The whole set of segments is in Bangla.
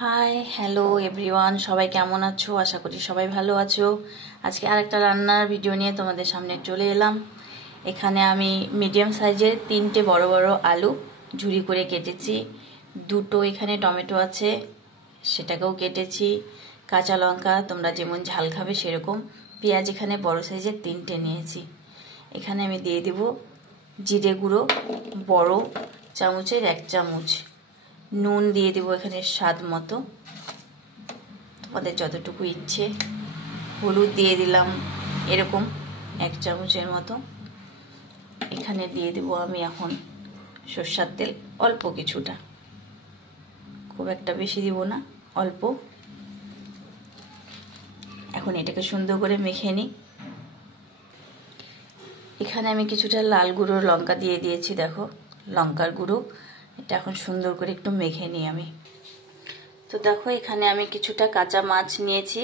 হাই হ্যালো এভরিওয়ান, সবাই কেমন আছো? আশা করি সবাই ভালো আছো। আজকে আরেকটা রান্নার ভিডিও নিয়ে তোমাদের সামনে চলে এলাম। এখানে আমি মিডিয়াম সাইজের 3টে বড় বড় আলু ঝুরি করে কেটেছি। 2টো এখানে টমেটো আছে, সেটাকেও কেটেছি। কাঁচা লঙ্কা, তোমরা যেমন ঝাল খাবে সেরকম। পেঁয়াজ এখানে বড় সাইজের 3টে নিয়েছি। এখানে আমি দিয়ে দিব জিরে গুঁড়ো বড় চামচের 1 চামচ, নুন দিয়ে দিব এখানে স্বাদ মতো, তোমাদের যতটুকু ইচ্ছে। হলুদ দিয়ে দিলাম এরকম 1 চামচের মতো। এখানে দিয়ে দেব আমি এখন সরষের তেল অল্প কিছুটা, খুব একটা বেশি দিব না, অল্প। এখন এটাকে সুন্দর করে মেখে নিই। এখানে আমি কিছুটা লাল গুঁড়ো লঙ্কা দিয়ে দিয়েছি, দেখো লঙ্কার গুঁড়ো। এটা এখন সুন্দর করে একটু মেখে নিই আমি। তো দেখো এখানে আমি কিছুটা কাঁচা মাছ নিয়েছি।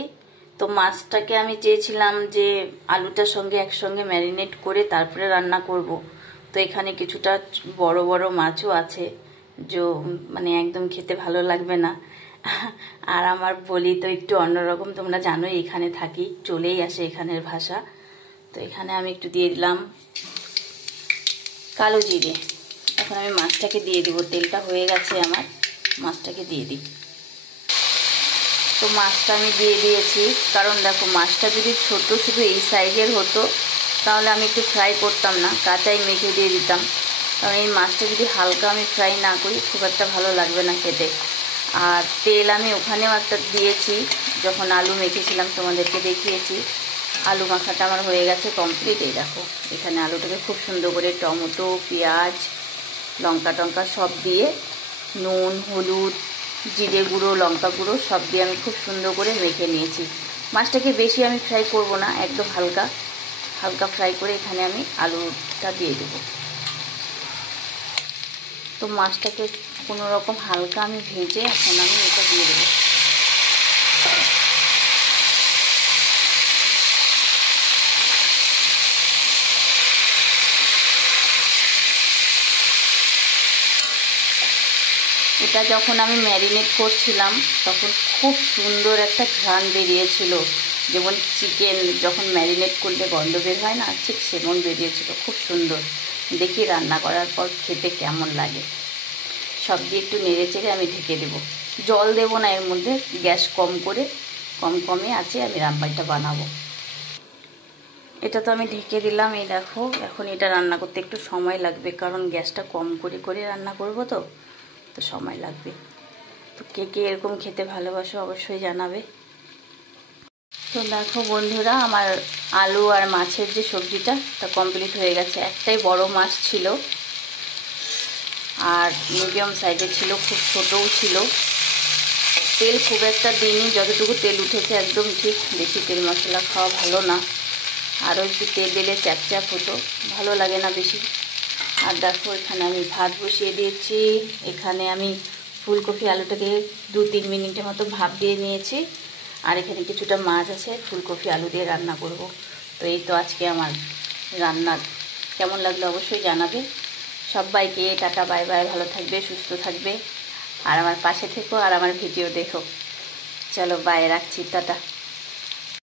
তো মাছটাকে আমি চেয়েছিলাম যে আলুটার সঙ্গে একসঙ্গে ম্যারিনেট করে তারপরে রান্না করব। তো এখানে কিছুটা বড় বড় মাছও আছে, যে মানে একদম খেতে ভালো লাগবে না। আর আমার বলি তো একটু অন্যরকম, তোমরা জানোই এখানে থাকি, চলেই আসে এখানের ভাষা। তো এখানে আমি একটু দিয়ে দিলাম কালো জিরে। এখন আমি মাছটাকে দিয়ে দিব, তেলটা হয়ে গেছে আমার, মাছটাকে দিয়ে দিই। তো মাছটা আমি দিয়ে দিয়েছি, কারণ দেখো মাছটা যদি ছোট শুধু এই সাইজের হতো তাহলে আমি একটু ফ্রাই করতাম না, কাঁচাই মেখে দিয়ে দিতাম। কারণ এই মাছটা যদি হালকা আমি ফ্রাই না করি খুব একটা ভালো লাগবে না খেতে। আর তেল আমি ওখানেও একটা দিয়েছি, যখন আলু মেখেছিলাম তোমাদেরকে দেখিয়েছি। আলু মাখাটা আমার হয়ে গেছে কমপ্লিট। এই দেখো এখানে আলুটাকে খুব সুন্দর করে টমেটো, পেঁয়াজ, লঙ্কা টঙ্কা সব দিয়ে, নুন হলুদ জিরে গুঁড়ো লঙ্কা গুঁড়ো সব দিয়ে আমি খুব সুন্দর করে মেখে নিয়েছি। মাছটাকে বেশি আমি ফ্রাই করব না, একদম হালকা হালকা ফ্রাই করে এখানে আমি আলুটা দিয়ে দেব। তো মাছটাকে কোনো রকম হালকা আমি ভেজে এখন আমি এটা দিয়ে দেবো। এটা যখন আমি ম্যারিনেট করছিলাম তখন খুব সুন্দর একটা ঘ্রাণ বেরিয়েছিল, যেমন চিকেন যখন ম্যারিনেট করলে গন্ধ বের হয় না, ঠিক সেমন বেরিয়েছিল, খুব সুন্দর। দেখি রান্না করার পর খেতে কেমন লাগে। সব দিয়ে একটু নেড়ে চেড়ে আমি ঢেকে দেবো, জল দেবো না এর মধ্যে, গ্যাস কম করে কমে আছে আমি রান্নাটা বানাবো। এটা তো আমি ঢেকে দিলাম। এই দেখো এখন এটা রান্না করতে একটু সময় লাগবে, কারণ গ্যাসটা কম করে রান্না করব, তো সময় লাগবে। তো কে কে এরকম খেতে ভালোবাসো অবশ্যই জানাবে। তো দেখো বন্ধুরা, আমার আলু আর মাছের যে সবজিটা তা কমপ্লিট হয়ে গেছে। একটাই বড় মাছ ছিল আর মিডিয়াম সাইজের ছিল, খুব ছোটও ছিল। তেল খুব একটা দিইনি, যতটুকু তেল উঠেছে একদম ঠিক। বেশি তেল মশলা খাওয়া ভালো না, আরও একটু তেল দিলে চ্যাপচ্যাপ হতো, ভালো লাগে না বেশি। আর দেখো এখানে আমি ভাত বসিয়ে দিয়েছি। এখানে আমি ফুলকপি আলুটাকে 2-3 মিনিটের মতো ভাপ দিয়ে নিয়েছি। আর এখানে কিছুটা মাছ আছে, ফুলকপি আলু দিয়ে রান্না করব। তো এই তো আজকে আমার রান্নার। কেমন লাগলো অবশ্যই জানাবে। সবাইকে টাটা বাই বাই, ভালো থাকবে সুস্থ থাকবে আর আমার পাশে থেকো আর আমার ভিডিও দেখো। চলো বাই, রাখছি, টাটা।